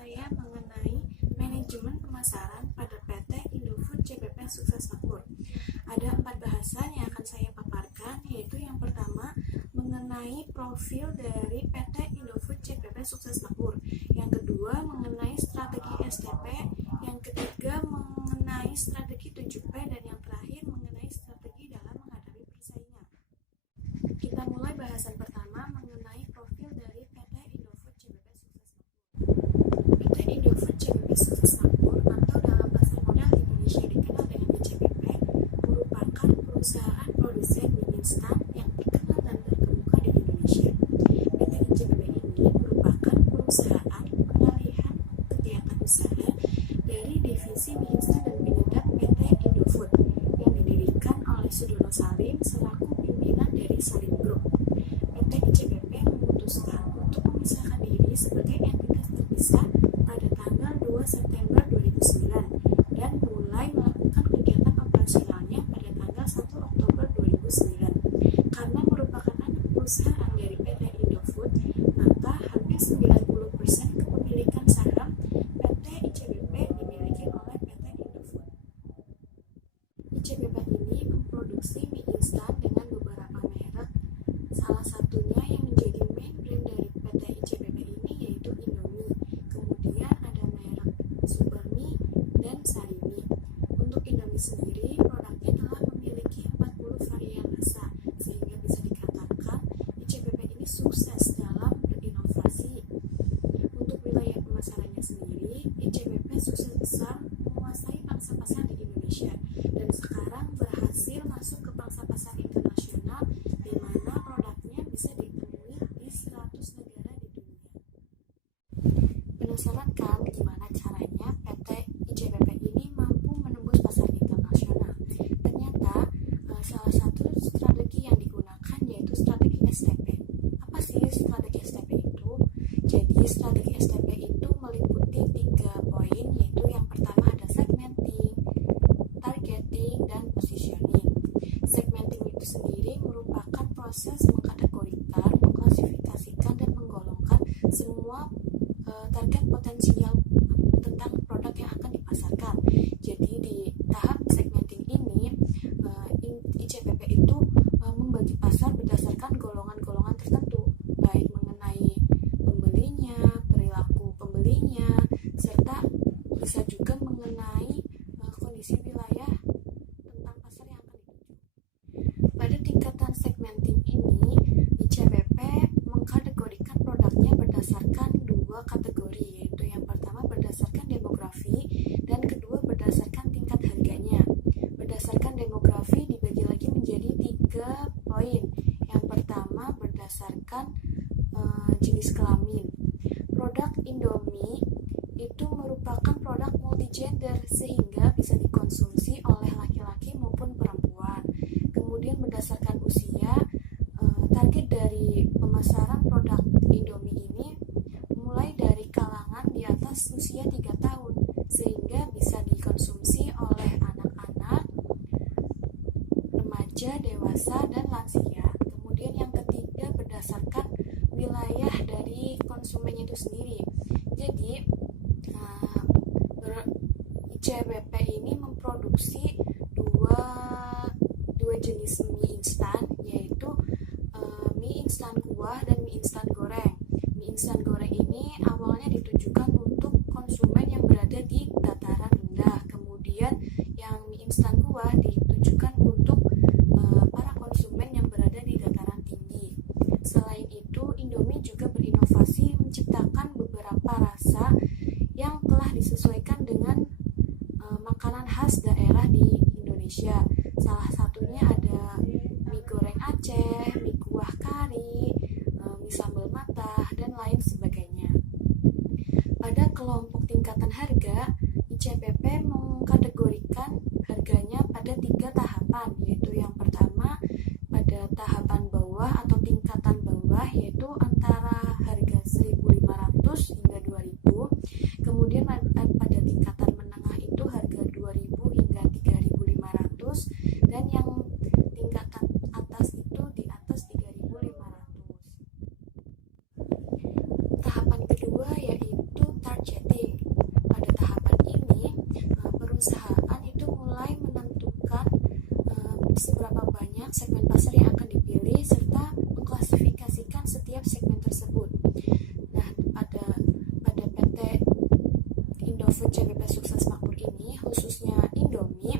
saya mengenai manajemen pemasaran pada PT Indofood CPP Sukses Makmur. Ada 4 bahasan yang akan saya paparkan, yaitu yang pertama mengenai profil dari PT Indofood CPP Sukses Makmur, yang kedua mengenai strategi STP, yang ketiga mengenai strategi 7P, dan yang terakhir mengenai strategi dalam menghadapi persaingan. Kita mulai bahasan pertama mengenai profil dari PT Indofood CPP Sukses Makmur. PT Indofood CPP Sukses Makmur atau dalam pasar modal Indonesia dikenal dengan ICBP merupakan perusahaan produsen mie instan yang terkenal dan terkemuka di Indonesia. PT ICBP ini merupakan perusahaan pengalihan kegiatan usaha dari divisi mie instan dan penyedap PT Indofood yang didirikan oleh Sudono Salim selaku pimpinan dari Salim Group. PT ICBP memutuskan untuk memisahkan diri sebagai entitas terpisah pada tanggal 2 September 2009 dan mulai melakukan kegiatan operasionalnya pada tanggal 1 Oktober 2009. Karena merupakan anak perusahaan dari PT Indofood, maka hampir 90% kepemilikan saham PT ICBP dimiliki oleh PT Indofood. ICBP ini memproduksi mie instan dengan beberapa merek. Salah satunya yang menjadi main brand dari PT ICBP ini yaitu Indomie. Kemudian ada merek Supermie dan Sarimi. Untuk Indomie sendiri, produknya telah memiliki 40 varian rasa, sehingga bisa dikatakan ICBP ini sukses dalam berinovasi. Untuk wilayah pemasarannya sendiri, ICBP sukses besar menguasai pangsa pasar di Indonesia dan sekarang berhasil masuk ke pangsa pasar internasional di mana produknya bisa ditemui di 100 negara di dunia. Penasaran kan gimana caranya PT ICBP ini mampu menembus pasar internasional? Ternyata salah satu strategi yang digunakan yaitu strategi STP. Apa sih strategi STP itu? Jadi strategi STP itu meliputi 3 poin, yaitu yang pertama ada segmenting, targeting, dan positioning. Segmenting itu sendiri merupakan proses mengkategorikan, mengklasifikasikan, dan menggolongkan semua target potensial tentang produk yang akan dipasarkan. Jadi di tahap segmenting ini, ICBP itu membagi pasar berdasarkan golongan-golongan tertentu, baik mengenai pembelinya, perilaku pembelinya, serta bisa juga mengenai kondisi wilayah tentang pasar yang akan dituju. Pada tingkatan segmenting ini, ICBP mengkategorikan produknya berdasarkan 2 kategori, yaitu yang pertama berdasarkan demografi dan kedua berdasarkan tingkat harganya. Berdasarkan demografi dibagi lagi menjadi 3 poin. Yang pertama berdasarkan jenis kelamin. Produk Indomie itu merupakan produk multigender sehingga bisa dikonsumsi oleh laki-laki maupun perempuan. Kemudian berdasarkan usia, target dari pemasaran produk Indomie ini mulai dari kalangan di atas usia 3 tahun sehingga bisa dikonsumsi oleh anak-anak, remaja, dewasa, dan lansia. Kemudian yang ketiga berdasarkan wilayah dari konsumennya itu sendiri. Jadi ICBP ini memproduksi dua jenis mie instan, yaitu mie instan kuah dan mie instan goreng. Mie instan goreng ini awalnya ditujukan untuk konsumen yang berada di dataran rendah, kemudian yang mie instan kuah ditujukan untuk para konsumen yang berada di dataran tinggi. Selain itu, Indomie juga berinovasi menciptakan beberapa rasa yang telah disesuaikan dengan makanan khas daerah di Indonesia. Salah satunya ada mie goreng Aceh, mie kuah kari, mie sambal matah, dan lain sebagainya. Pada kelompok tingkatan harga, ICBP mengkategorikan harganya pada 3 tahapan, yaitu yang pertama pada tahapan bawah atau tingkatan bawah, yaitu antara harga 1.500 hingga 2.000. Kemudian pada tingkatan menengah itu harga 2.000 hingga 3.500, dan yang menentukan segmen pasar yang akan dipilih serta mengklasifikasikan setiap segmen tersebut. Nah, pada PT Indofood JBP Sukses Makmur ini, khususnya Indomie,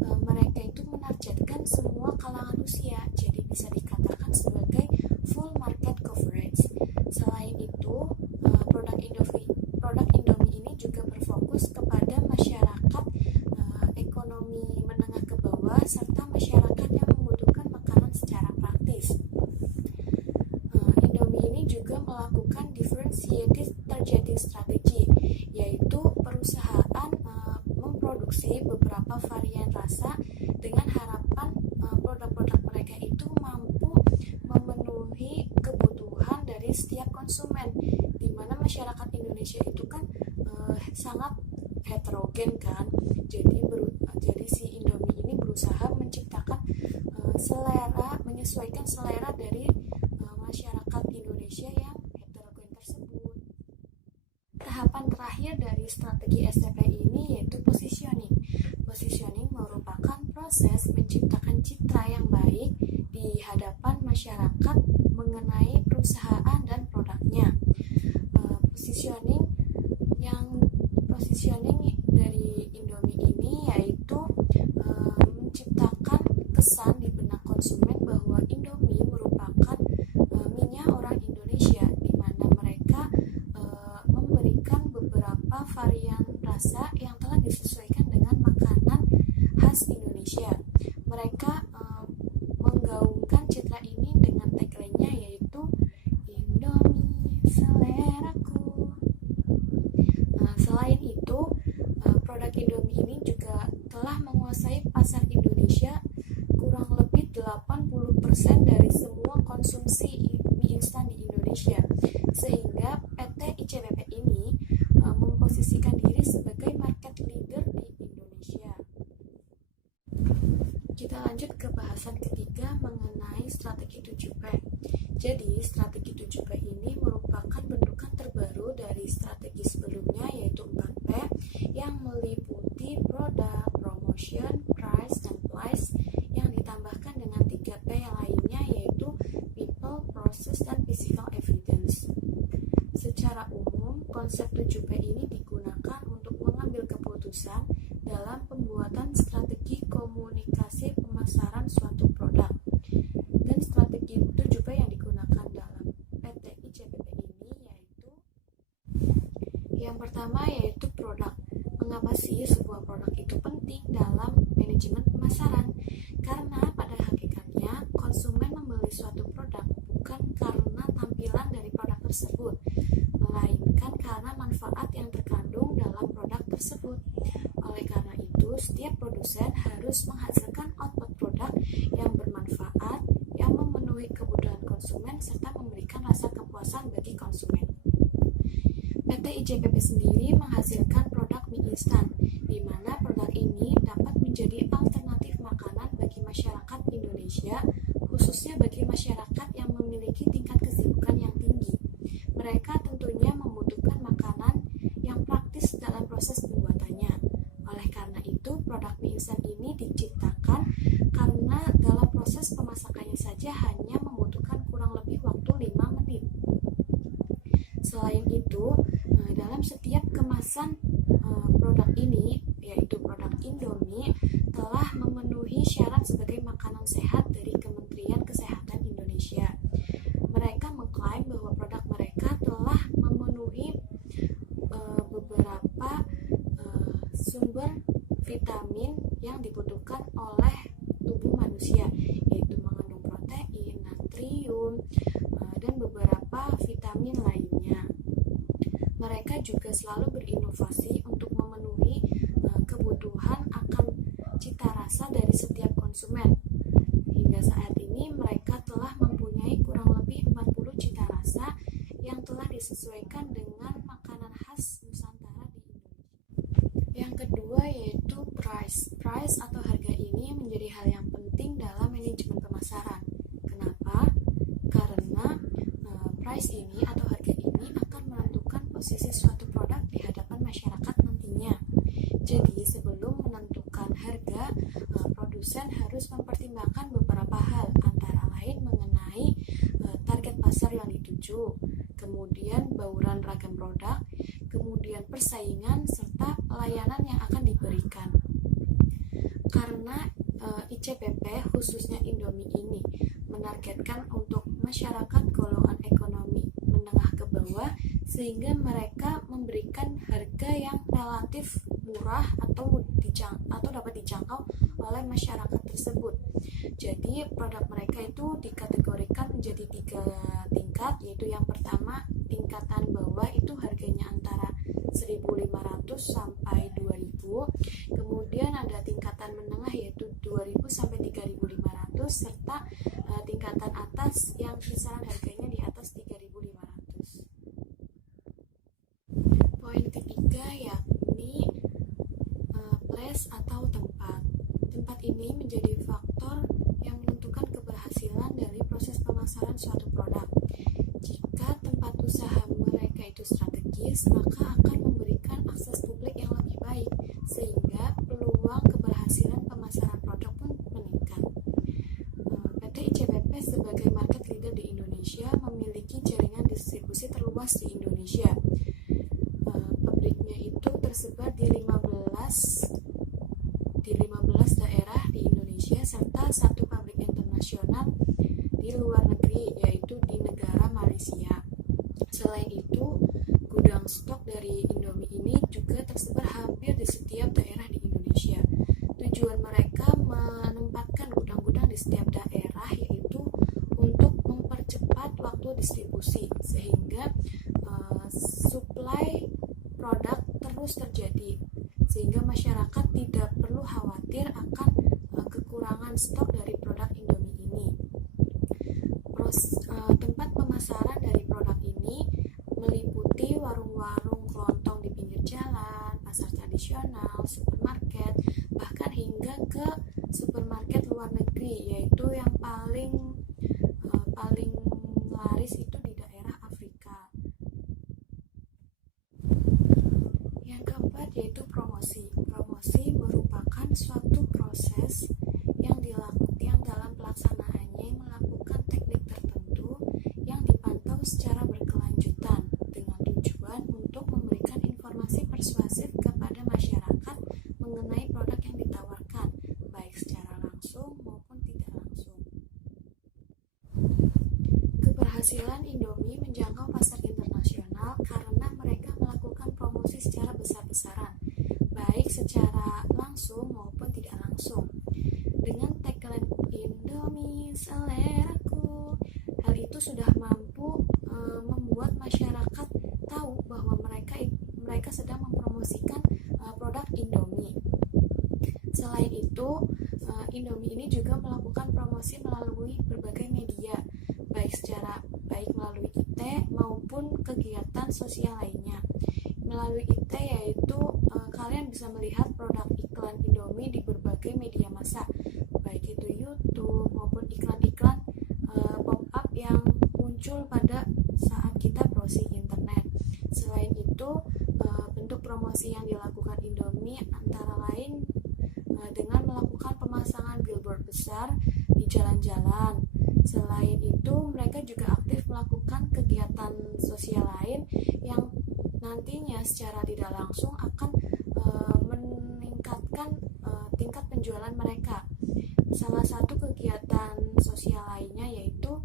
mereka itu menargetkan semua kalangan usia, jadi bisa dikatakan sebagai full market coverage. Selain itu, produk Indomie ini juga berfokus kepada masyarakat ekonomi menengah ke bawah serta masyarakat yang membutuhkan makanan secara praktis. Indomie ini juga melakukan differentiated targeting strategy, yaitu perusahaan memproduksi beberapa varian rasa dengan harapan produk-produk mereka itu mampu memenuhi kebutuhan dari setiap konsumen, di mana masyarakat Indonesia itu kan sangat heterogen kan, jadi si Indomie ini berusaha menciptakan menyesuaikan selera dari masyarakat Indonesia yang heterogen tersebut. Tahapan terakhir dari strategi STP ini yaitu positioning. Positioning merupakan proses menciptakan citra yang baik di hadapan masyarakat mengenai perusahaan dan produknya. Positioning dari Indomie ini yaitu menciptakan kesan di benak konsumen bahwa Indomie merupakan minyak orang Indonesia, di mana mereka memberikan beberapa varian rasa yang telah disesuaikan dengan makanan khas Indonesia. Mereka menggaungkan citra ini dengan tagline-nya yaitu Indomie seleraku. Selain itu, produk Indomie ini juga telah menguasai pasar Indonesia kurang lebih 80% dari semua konsumsi mie instan di Indonesia, sehingga PT ICBP ini memposisikan diri sebagai market leader di Indonesia. Kita lanjut ke bahasan ketiga mengenai strategi 7P. Jadi, strategi 7P ini merupakan bentukan terbaru dari strategi sebelumnya yaitu 4P yang meliputi product, promotion, price, dan place yang ditambahkan dengan 3P lainnya yaitu people, process, dan physical evidence. Secara umum, konsep 7P ini digunakan untuk mengambil keputusan dalam pembuatan strategi komunikasi pemasaran suatu produk. Dan strategi 7P yang digunakan dalam PT ICBP ini yaitu yang pertama yaitu produk. Mengapa sih sebuah produk itu penting dalam manajemen pemasaran? Karena pada hakikatnya konsumen membeli suatu produk bukan karena tampilan dari produk tersebut, melainkan karena manfaat yang terkandung dalam produk tersebut. Oleh karena itu, setiap produsen harus menghasilkan output produk yang bermanfaat, yang memenuhi kebutuhan konsumen, serta memberikan rasa kepuasan bagi konsumen. PT ICBP sendiri menghasilkan produk mie instan, di mana produk ini dapat menjadi alternatif makanan bagi masyarakat Indonesia, khususnya bagi masyarakat yang memiliki tingkat kesibukan yang tinggi. Mereka tentunya membutuhkan makanan yang praktis dalam proses pembuatannya. Oleh karena itu, produk mie instan ini diciptakan karena dalam proses pemasakannya saja hanya membutuhkan kurang lebih waktu 5 menit. Selain itu, dalam setiap kemasan produk ini, yaitu produk Indomie, telah memenuhi syarat sebagai makanan sehat dari Kementerian Kesehatan Indonesia. Mereka mengklaim bahwa produk mereka telah memenuhi beberapa sumber vitamin yang dibutuhkan oleh tubuh manusia, yaitu mengandung protein, natrium, dan beberapa vitamin lainnya. Mereka juga selalu berinovasi untuk memenuhi kebutuhan akan cita rasa dari setiap konsumen. Hingga saat ini mereka telah mempunyai kurang lebih 40 cita rasa yang telah disesuaikan dengan makanan khas Nusantara di Indonesia. Yang kedua yaitu price. Price atau harga ini menjadi hal yang penting dalam manajemen pemasaran. Kenapa? Karena price ini atau harga ini akan menentukan posisi suatu produk di hadapan masyarakat nantinya. Jadi sebelum menentukan harga, produsen produsen harus mempertimbangkan beberapa hal, antara lain mengenai target pasar yang dituju, kemudian bauran ragam produk, kemudian persaingan, serta pelayanan yang akan diberikan. Karena ICBP khususnya Indomie ini menargetkan untuk masyarakat golongan ekonomi menengah ke bawah, sehingga mereka memberikan harga yang relatif murah atau dapat dijangkau oleh masyarakat tersebut. Jadi produk mereka itu dikategorikan menjadi 3 tingkat, yaitu yang pertama tingkatan bawah itu harganya antara 1.500 sampai 2.000, kemudian ada tingkatan menengah yaitu 2.000 sampai 3.500, serta tingkatan atas yang kisaran harganya di atas 3.500. Poin ketiga yakni place atau tempat. Tempat ini menjadi faktor yang menentukan keberhasilan dari proses pemasaran suatu produk. Jika tempat usaha mereka itu strategis, maka akan memberikan akses publik yang lebih baik, sehingga peluang keberhasilan pemasaran produk pun meningkat. PT ICBP sebagai market leader di Indonesia memiliki jaringan distribusi terluas di Indonesia. Pabriknya itu tersebar di 15 daerah di Indonesia, serta 1 pabrik internasional di luar negeri, yaitu di negara Malaysia. Selain itu, gudang stok dari Indomie ini juga tersebar hampir di setiap daerah di Indonesia. Tujuan mereka menempatkan gudang-gudang di setiap daerah yaitu untuk mempercepat waktu distribusi, sehingga suplai produk terus terjadi, sehingga masyarakat tidak perlu khawatir akan kekurangan stok dari produk Indomie ini. Tempat pemasaran dari produk ini meliputi warung-warung kelontong di pinggir jalan, pasar tradisional, supermarket, bahkan hingga ke supermarket luar negeri, yaitu yang paling laris itu di daerah Afrika. Yang keempat yaitu promosi. Promosi merupakan suatu proses yang dalam pelaksanaannya melakukan teknik tertentu yang dipantau secara berkelanjutan dengan tujuan untuk memberikan informasi persuasif kepada masyarakat mengenai produk yang ditawarkan, baik secara langsung maupun tidak langsung. Keberhasilan Indomie menjangkau pasar internasional karena mereka melakukan promosi secara besar-besaran, baik secara langsung maupun tidak langsung. Dengan tagline Indomie seleraku, hal itu sudah mampu membuat masyarakat tahu bahwa mereka sedang mempromosikan produk Indomie. Selain itu, Indomie ini juga melakukan promosi melalui berbagai media, baik melalui IT maupun kegiatan sosial lainnya. Melalui IT yaitu kalian bisa melihat produk iklan Indomie di berbagai media massa, baik itu YouTube maupun iklan-iklan pop-up yang muncul pada saat kita browsing internet. Selain itu, bentuk promosi yang dilakukan Indomie antara lain dengan melakukan pemasangan billboard besar di jalan-jalan. Selain itu, mereka juga aktif melakukan kegiatan sosial lain yang nantinya secara tidak langsung akan meningkatkan tingkat penjualan mereka. Salah satu kegiatan sosial lainnya yaitu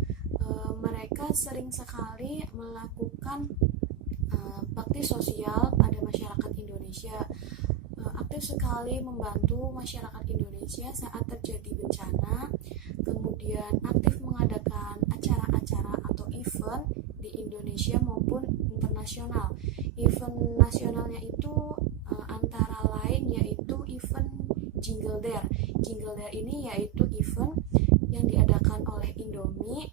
mereka sering sekali melakukan bakti sosial pada masyarakat Indonesia. Aktif sekali membantu masyarakat Indonesia saat terjadi bencana, kemudian aktif mengadakan acara-acara atau event di Indonesia maupun internasional. Event nasionalnya itu antara lain yaitu event Jingle Dare. Jingle Dare ini yaitu event yang diadakan oleh Indomie,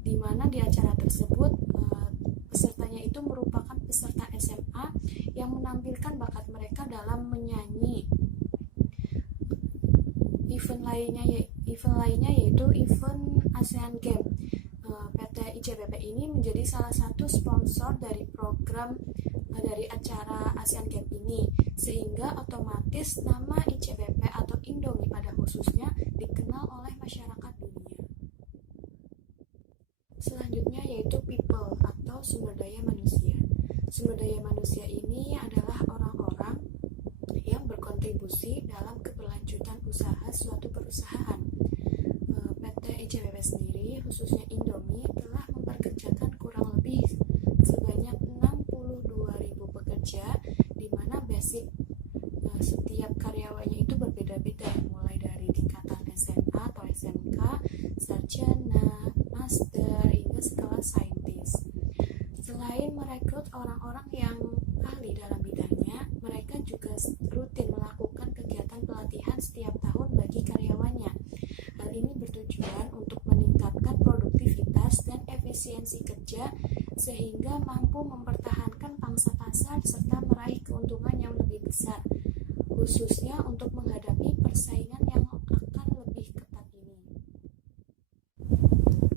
di mana di acara tersebut pesertanya itu merupakan peserta SMA yang menampilkan bakat mereka dalam menyanyi. Event lainnya yaitu event ASEAN Games. PT ICBP ini menjadi salah satu sponsor dari program dari acara ASEAN Games ini, sehingga otomatis nama ICBP atau Indomie orang-orang yang ahli dalam bidangnya, mereka juga rutin melakukan kegiatan pelatihan setiap tahun bagi karyawannya. Hal ini bertujuan untuk meningkatkan produktivitas dan efisiensi kerja sehingga mampu mempertahankan pangsa pasar serta meraih keuntungan yang lebih besar, khususnya untuk menghadapi persaingan yang akan lebih ketat ini.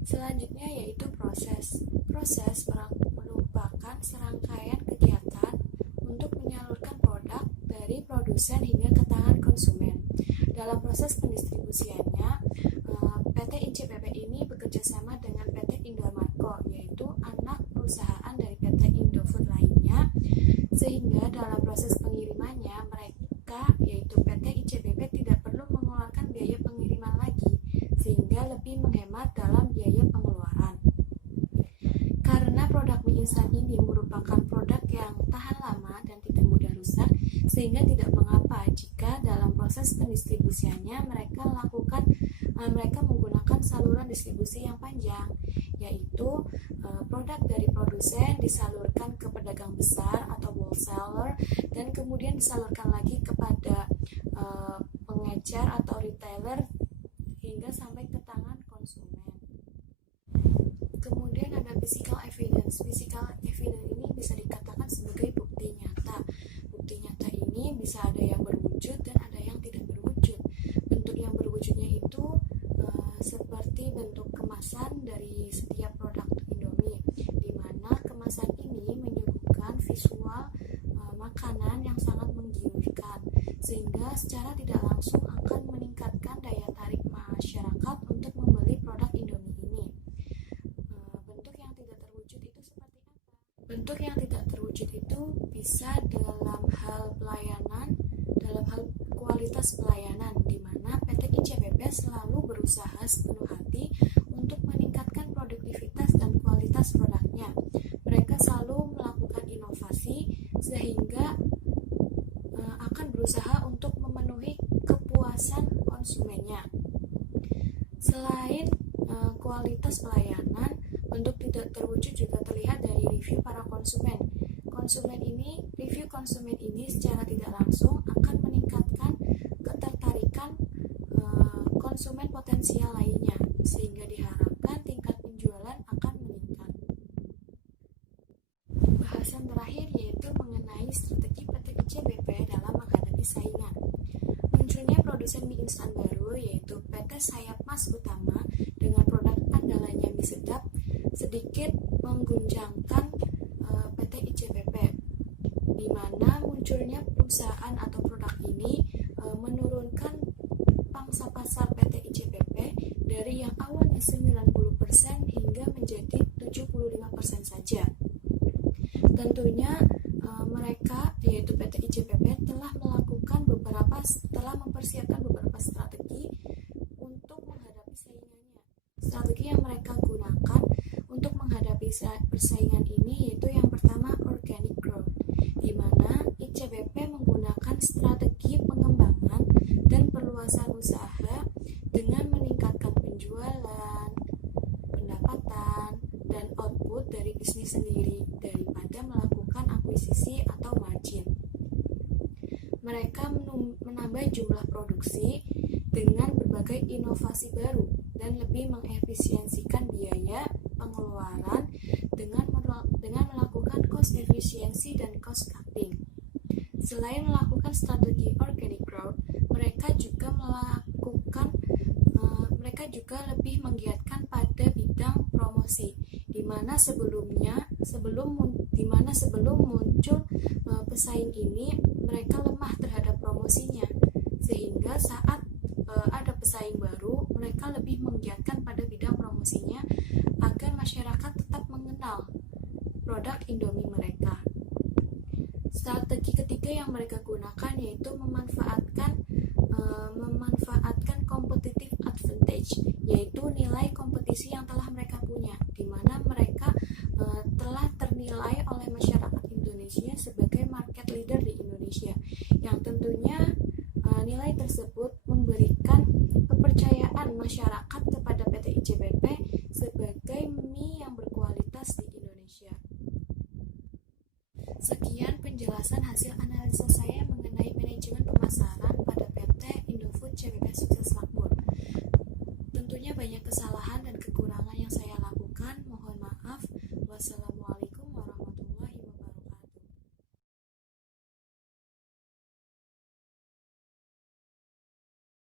Selanjutnya yaitu proses. Proses merupakan serangkaian kegiatan untuk menyalurkan produk dari produsen hingga ke tangan konsumen. Dalam proses pendistribusiannya, PT ICBP ini bekerjasama dengan PT Indomarko, yaitu anak perusahaan dari PT Indofood lainnya, sehingga dalam proses pengirimannya mereka, yaitu PT ICBP, tidak perlu mengeluarkan biaya pengiriman lagi, sehingga lebih menghemat dalam biaya pengeluaran. Karena produk mie instan ini merupakan produk yang tahan lama dan tidak mudah rusak, sehingga tidak mengapa jika dalam proses pendistribusiannya mereka menggunakan saluran distribusi yang panjang, yaitu produk dari produsen disalurkan ke pedagang besar atau wholesaler dan kemudian disalurkan lagi kepada pengecer atau retailer hingga sampai ke tangan konsumen. Kemudian ada physical evidence. Physical evidence ini bisa dikatakan sebagai bukti nyata. Bukti nyata ini bisa ada yang berwujud dan ada yang tidak berwujud. Bentuk yang berwujudnya itu seperti bentuk kemasan dari setiap produk Indomie, di mana kemasan ini menyuguhkan visual makanan yang sangat menggiurkan, sehingga secara tidak langsung akan meningkatkan daya tarik masyarakat untuk membeli produk Indomie ini. Bentuk yang tidak terwujud itu seperti apa? Bentuk yang tidak terwujud itu bisa dalam hal pelayanan, dalam hal kualitas pelayanan, di mana PT ICBP selalu berusaha sepenuh hati untuk meningkatkan produktivitas dan kualitas produknya. Mereka selalu melakukan inovasi sehingga akan berusaha untuk memenuhi kepuasan konsumennya. Selain kualitas pelayanan, bentuk tidak terwujud juga terlihat dari review para konsumen. Review konsumen ini secara tidak langsung akan meningkatkan ketertarikan konsumen potensial lainnya, sehingga diharapkan tingkat penjualan akan meningkat. Bahasan terakhir yaitu mengenai strategi PT ICBP dalam menghadapi saingan. Munculnya produsen mie instan baru yaitu PT Sayap Mas Utama dengan produk andalannya mie sedap sedikit mengguncangkan PT ICBP, di mana munculnya perusahaan atau produk ini menurunkan pangsa pasar PT ICBP dari yang awalnya 90% hingga menjadi 75% saja. Tentunya mereka, yaitu PT ICBP, telah mempersiapkan beberapa strategi untuk menghadapi saingannya. Strategi yang mereka gunakan untuk menghadapi persaingan ini yaitu yang pertama organic growth, di mana ICBP menggunakan strategi pengembangan dan perluasan usaha dengan meningkatkan penjualan, pendapatan, dan output dari bisnis sendiri daripada melakukan akuisisi atau margin. Mereka menambah jumlah produksi dengan berbagai inovasi baru dan lebih mengefisiensikan biaya pengeluaran dengan melakukan cost efisiensi dan cost cutting. Selain melakukan strategi organic growth, mereka juga lebih menggiatkan pada bidang promosi, di mana sebelum muncul pesaing ini mereka lemah terhadap promosinya, sehingga saat ada pesaing baru mereka lebih menggiatkan pada bidang promosinya agar masyarakat tetap mengenal produk Indomie mereka. Strategi ketiga yang mereka gunakan yaitu memanfaatkan competitive advantage, yaitu nilai kompetisi yang telah mereka punya, di mana mereka telah ternilai oleh masyarakat Indonesia sebagai market leader di Indonesia, yang tentunya nilai tersebut memberikan kepercayaan masyarakat kepada PT ICBP sebagai mie yang berkualitas di Indonesia. Sekian penjelasan hasil analisa saya mengenai manajemen pemasaran